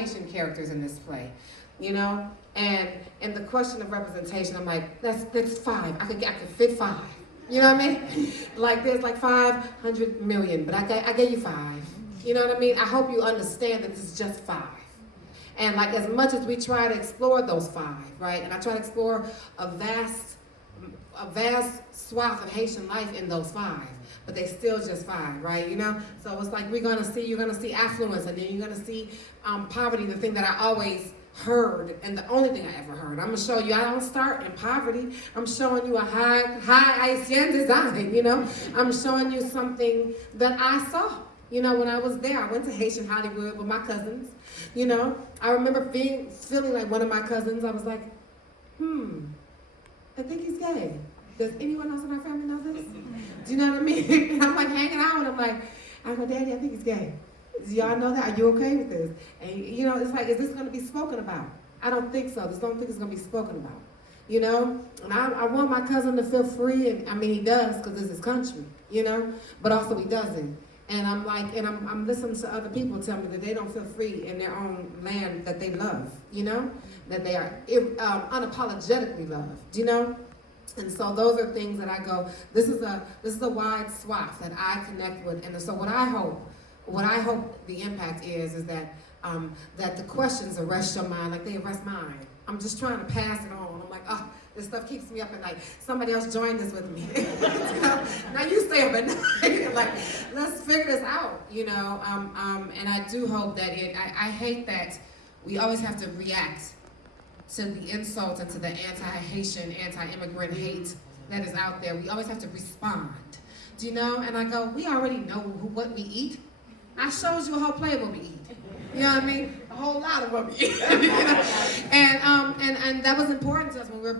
Haitian characters in this play, you know? And the question of representation, I'm like, that's 5. I could fit 5. You know what I mean? Like there's like 500 million, but I gave you 5. You know what I mean? I hope you understand that this is just 5. And like as much as we try to explore those 5, right? And I try to explore a vast swath of Haitian life in those 5, but they still just 5, right? You know? So it's like you're gonna see affluence, and then you're gonna see poverty, the thing that I always heard, and the only thing I ever heard. I'm gonna show you I don't start in poverty. I'm showing you a high Haitian design, you know? I'm showing you something that I saw. You know, when I was there, I went to Haitian Hollywood with my cousins. You know, I remember feeling like one of my cousins. I was like, I think he's gay. Does anyone else in our family know this? Do you know what I mean? And I'm like hanging out, and I'm like, Daddy, I think he's gay. Do y'all know that? Are you okay with this? And you know, it's like, is this going to be spoken about? I don't think so. I just don't think it's going to be spoken about. You know, and I want my cousin to feel free, and I mean he does because it's his country. You know, but also he doesn't. And I'm like, and I'm listening to other people tell me that they don't feel free in their own land that they love, you know? That they are unapologetically loved, you know? And so those are things that I go, this is a wide swath that I connect with. And so what I hope the impact is that that the questions arrest your mind like they arrest mine. I'm just trying to pass it on. I'm like, oh, this stuff keeps me up at night. Somebody else join this with me. You know? Now you stay up at night. Like, let's figure this out, you know? And I do hope that I hate that we always have to react to the insults and to the anti-Haitian, anti-immigrant hate that is out there. We always have to respond, do you know? And I go, we already know what we eat. I showed you a whole play of what we eat. You know what I mean? A whole lot of what we eat. You know? And that was important to us when we were